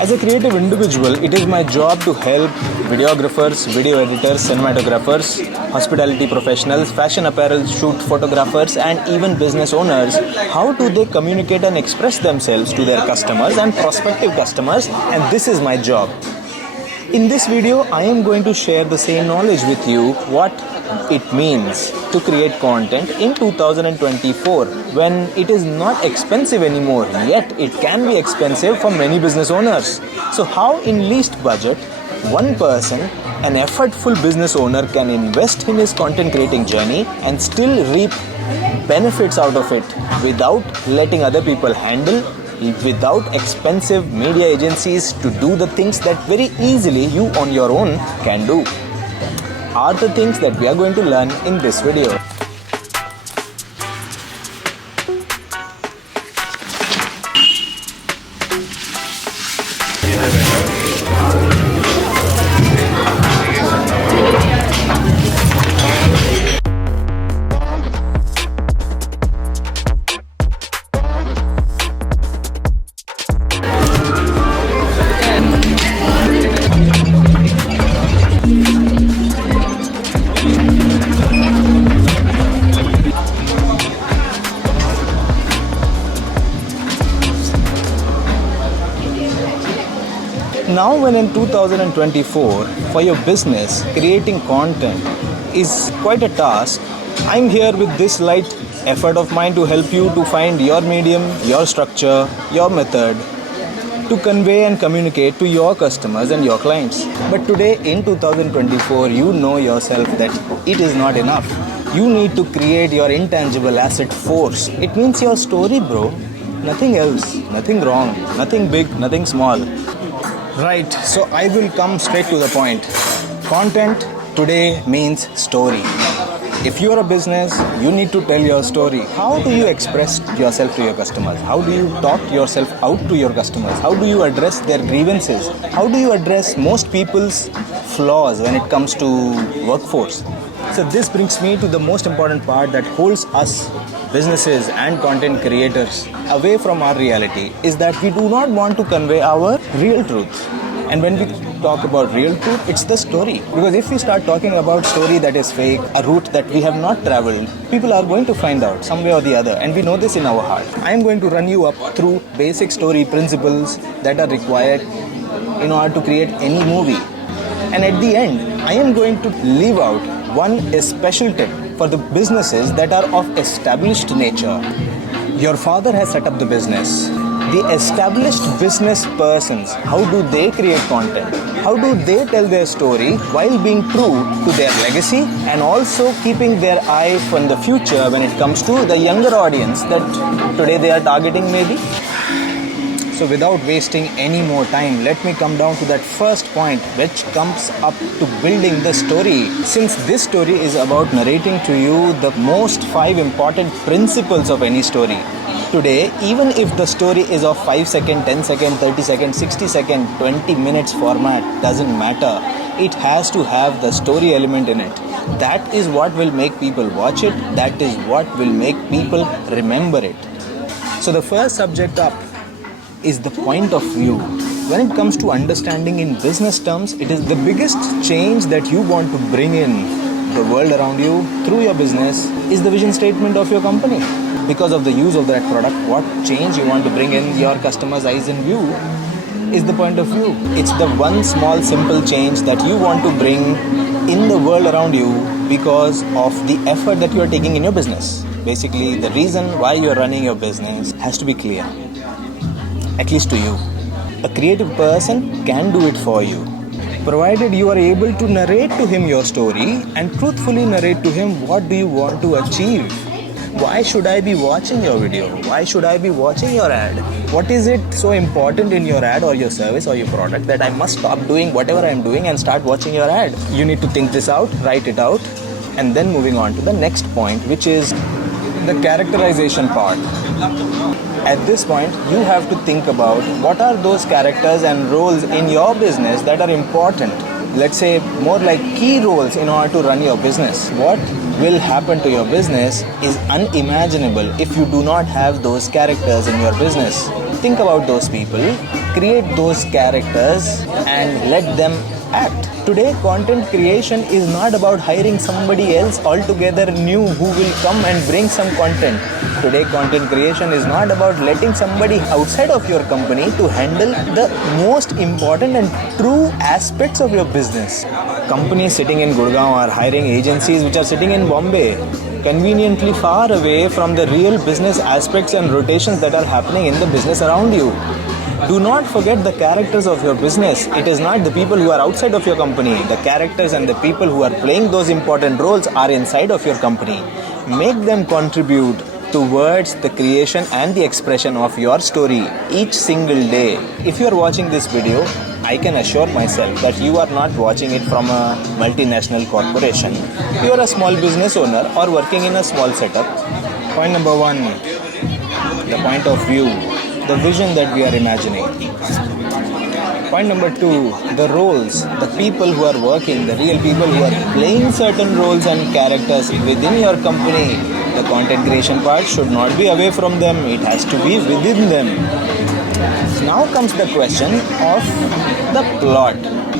As a creative individual, it is my job to help videographers, video editors, cinematographers, hospitality professionals, fashion apparel shoot photographers, and even business owners. How do they communicate and express themselves to their customers and prospective customers? And this is my job. In this video, I am going to share the same knowledge with you, what it means to create content in 2024 when it is not expensive anymore, yet it can be expensive for many business owners. So how in least budget, one person, an effortful business owner can invest in his content creating journey and still reap benefits out of it without letting other people handle, without expensive media agencies to do the things that very easily you on your own can do, are the things that we are going to learn in this video. Now when in 2024, for your business, creating content is quite a task, I'm here with this light effort of mine to help you to find your medium, your structure, your method to convey and communicate to your customers and your clients. But today in 2024, you know yourself that it is not enough. You need to create your intangible asset force. It means your story, bro. Nothing else, nothing wrong, nothing big, nothing small. Right, so I will come straight to the point. Content today means story. If you are a business, you need to tell your story. How do you express yourself to your customers? How do you talk yourself out to your customers? How do you address their grievances? How do you address most people's flaws when it comes to workforce? So this brings me to the most important part that holds us businesses and content creators away from our reality, is that we do not want to convey our real truth. And when we talk about real truth, it's the story. Because if we start talking about story that is fake, a route that we have not traveled, people are going to find out some way or the other, and we know this in our heart. I am going to run you up through basic story principles that are required in order to create any movie. And at the end, I am going to leave out one special tip for the businesses that are of established nature. Your father has set up the business. The established business persons, how do they create content? How do they tell their story while being true to their legacy and also keeping their eye on the future when it comes to the younger audience that today they are targeting maybe? So without wasting any more time, let me come down to that first point which comes up to building the story. Since this story is about narrating to you the most 5 important principles of any story. Today, even if the story is of 5 second, 10 second, 30 second, 60 second, 20 minutes format, doesn't matter. It has to have the story element in it. That is what will make people watch it. That is what will make people remember it. So the first subject up is the point of view. When it comes to understanding in business terms, it is the biggest change that you want to bring in the world around you through your business is the vision statement of your company. Because of the use of that product, what change you want to bring in your customer's eyes and view is the point of view. It's the one small simple change that you want to bring in the world around you because of the effort that you are taking in your business. Basically, the reason why you are running your business has to be clear. At least to you. A creative person can do it for you, provided you are able to narrate to him your story and truthfully narrate to him what do you want to achieve. Why should I be watching your video? Why should I be watching your ad? What is it so important in your ad or your service or your product that I must stop doing whatever I'm doing and start watching your ad? You need to think this out, write it out, and then moving on to the next point, which is the characterization part. At this point, you have to think about what are those characters and roles in your business that are important. Let's say more like key roles in order to run your business. What will happen to your business is unimaginable if you do not have those characters in your business. think about those people, create those characters, and let them act. Today, content creation is not about hiring somebody else altogether new who will come and bring some content. Today, content creation is not about letting somebody outside of your company to handle the most important and true aspects of your business. Companies sitting in Gurgaon are hiring agencies which are sitting in Bombay, conveniently far away from the real business aspects and rotations that are happening in the business around you. Do not forget the characters of your business. It is not the people who are outside of your company. The characters and the people who are playing those important roles are inside of your company. Make them contribute towards the creation and the expression of your story each single day. If you are watching this video, I can assure myself that you are not watching it from a multinational corporation. You are a small business owner or working in a small setup. Point number one, the point of view, the vision that we are imagining. Point number two, the roles, the people who are working, the real people who are playing certain roles and characters within your company. The content creation part should not be away from them, it has to be within them. Now comes the question of the plot.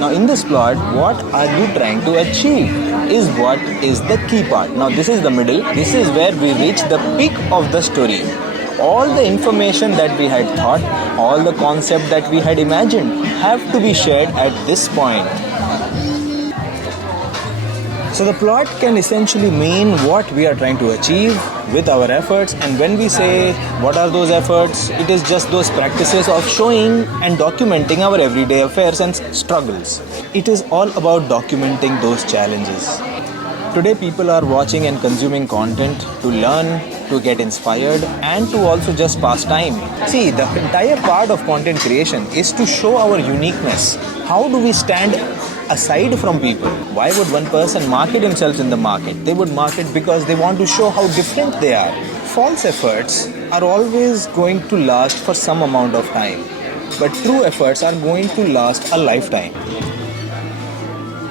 Now in this plot, what are you trying to achieve is what is the key part. Now this is the middle, this is where we reach the peak of the story. All the information that we had thought, all the concept that we had imagined have to be shared at this point. So the plot can essentially mean what we are trying to achieve with our efforts, and when we say what are those efforts, it is just those practices of showing and documenting our everyday affairs and struggles. It is all about documenting those challenges. Today people are watching and consuming content to learn, to get inspired, and to also just pass time. See, the entire part of content creation is to show our uniqueness. How do we stand aside from people? Why would one person market himself in the market? They would market because they want to show how different they are. False efforts are always going to last for some amount of time, but true efforts are going to last a lifetime.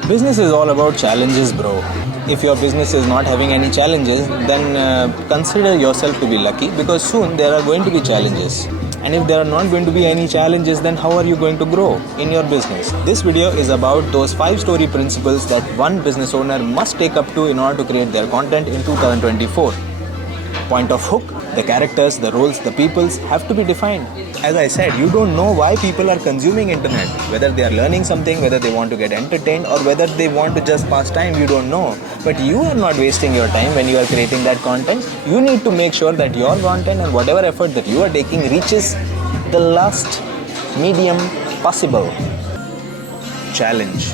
Business is all about challenges, bro. If your business is not having any challenges, then consider yourself to be lucky, because soon there are going to be challenges. And if there are not going to be any challenges, then how are you going to grow in your business? This video is about those 5 story principles that one business owner must take up to in order to create their content in 2024. Point of hook, the characters, the roles, the peoples have to be defined. As I said, you don't know why people are consuming internet. Whether they are learning something, whether they want to get entertained, or whether they want to just pass time, you don't know. But you are not wasting your time when you are creating that content. You need to make sure that your content and whatever effort that you are taking reaches the last medium possible. Challenge.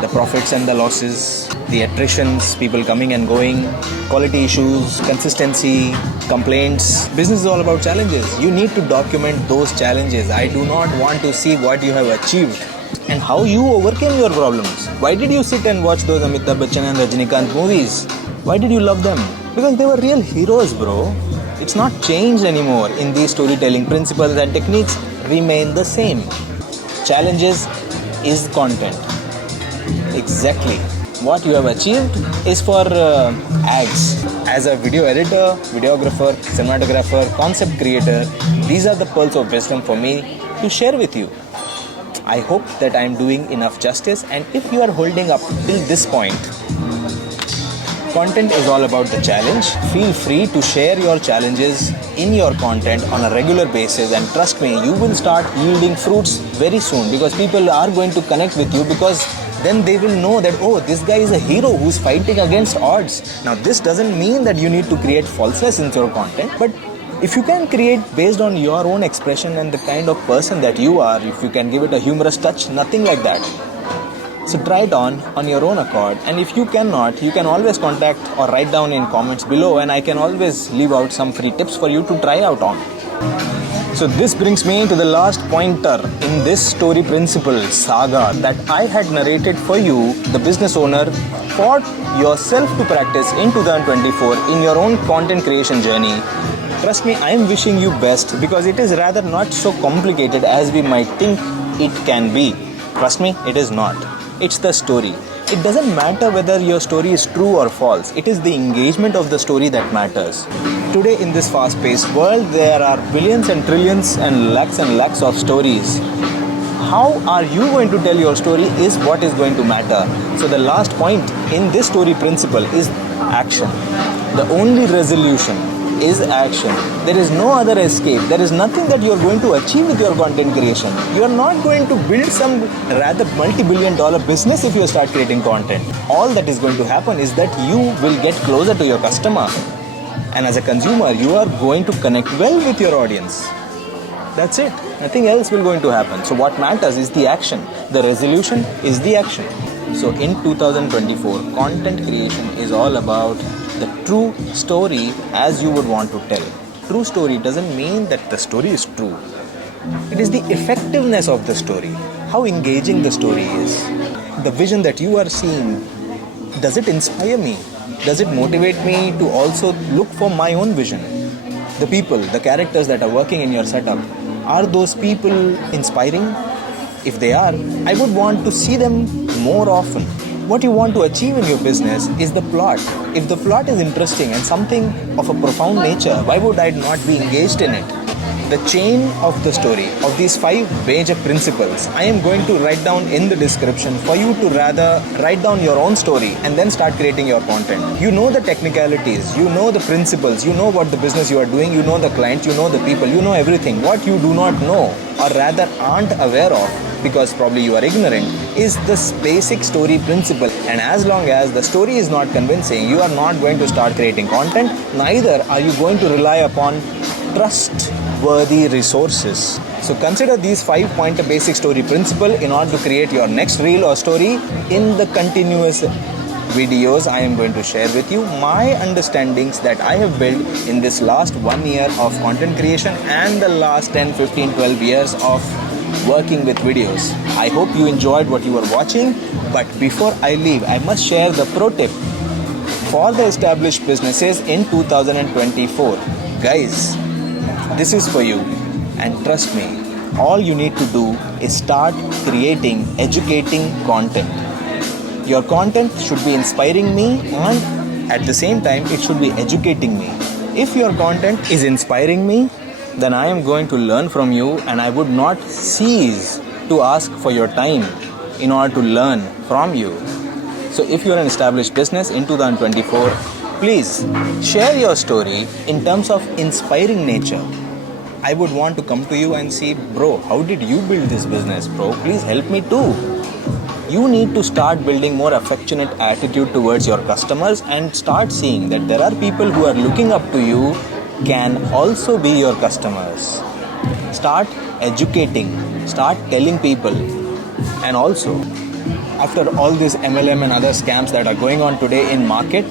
The profits and the losses, the attritions, people coming and going, quality issues, consistency, complaints. Business is all about challenges. You need to document those challenges. I do not want to see what you have achieved and how you overcame your problems. Why did you sit and watch those Amitabh Bachchan and Rajinikanth movies? Why did you love them? Because they were real heroes, bro. It's not changed anymore. In these storytelling principles and techniques remain the same. Challenges is content. Exactly. What you have achieved is for ads. As a video editor, videographer, cinematographer, concept creator, these are the pearls of wisdom for me to share with you. I hope that I am doing enough justice, and if you are holding up till this point, content is all about the challenge. Feel free to share your challenges in your content on a regular basis, and trust me, you will start yielding fruits very soon, because people are going to connect with you, because then they will know that, oh, this guy is a hero who's fighting against odds. Now this doesn't mean that you need to create falseness in your content, but if you can create based on your own expression and the kind of person that you are, if you can give it a humorous touch, nothing like that. So try it on your own accord, and if you cannot, you can always contact or write down in comments below, and I can always leave out some free tips for you to try out on. So this brings me to the last pointer in this story principle saga that I had narrated for you, the business owner, for yourself to practice in 2024 in your own content creation journey. Trust me, I am wishing you best, because it is rather not so complicated as we might think it can be. Trust me, it is not. It's the story. It doesn't matter whether your story is true or false. It is the engagement of the story that matters. Today, in this fast-paced world, there are billions and trillions and lakhs of stories. How are you going to tell your story is what is going to matter. So the last point in this story principle is action. The only resolution is action. There is no other escape. There is nothing that you are going to achieve with your content creation. You are not going to build some rather multi-billion-dollar business if you start creating content. All that is going to happen is that you will get closer to your customer. And as a consumer, you are going to connect well with your audience. That's it. Nothing else will going to happen. So what matters is the action. The resolution is the action. So in 2024, content creation is all about the true story as you would want to tell. True story doesn't mean that the story is true. It is the effectiveness of the story, how engaging the story is. The vision that you are seeing, does it inspire me? Does it motivate me to also look for my own vision? The people, the characters that are working in your setup, are those people inspiring? If they are, I would want to see them more often. What you want to achieve in your business is the plot. If the plot is interesting and something of a profound nature, why would I not be engaged in it? The chain of the story of these 5 major principles I am going to write down in the description for you to rather write down your own story and then start creating your content. You know the technicalities, you know the principles, you know what the business you are doing, you know the client, you know the people, you know everything. What you do not know or rather aren't aware of, because probably you are ignorant, is this basic story principle. And as long as the story is not convincing, you are not going to start creating content, neither are you going to rely upon trustworthy resources. So consider these 5-pointer basic story principle in order to create your next reel or story. In the continuous videos I am going to share with you my understandings that I have built in this last 1 year of content creation and the last 10, 15, 12 years of working with videos. I hope you enjoyed what you were watching, but before I leave, I must share the pro tip for the established businesses in 2024. Guys, this is for you, and trust me, all you need to do is start creating, educating content. Your content should be inspiring me, and at the same time, it should be educating me. If your content is inspiring me, then I am going to learn from you, and I would not cease to ask for your time in order to learn from you. So if you are an established business in 2024, please share your story in terms of inspiring nature. I would want to come to you and say, bro, how did you build this business, bro? Please help me too. You need to start building more affectionate attitude towards your customers and start seeing that there are people who are looking up to you can also be your customers. Start educating, start telling people. And also, after all these MLM and other scams that are going on today in market,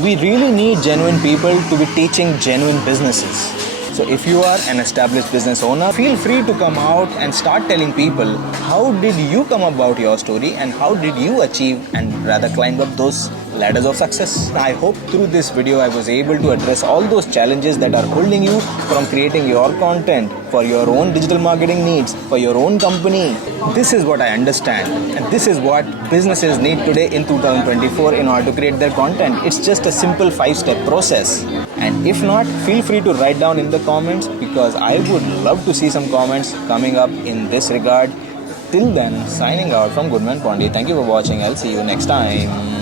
we really need genuine people to be teaching genuine businesses. So if you are an established business owner, feel free to come out and start telling people how did you come about your story and how did you achieve and rather climb up those ladders of success. I hope through this video I was able to address all those challenges that are holding you from creating your content for your own digital marketing needs, for your own company. This is what I understand, and this is what businesses need today in 2024 in order to create their content. It's just a simple 5-step process. And if not, feel free to write down in the comments, because I would love to see some comments coming up in this regard. Till then, signing out from Goodman Pondy. Thank you for watching. I'll see you next time.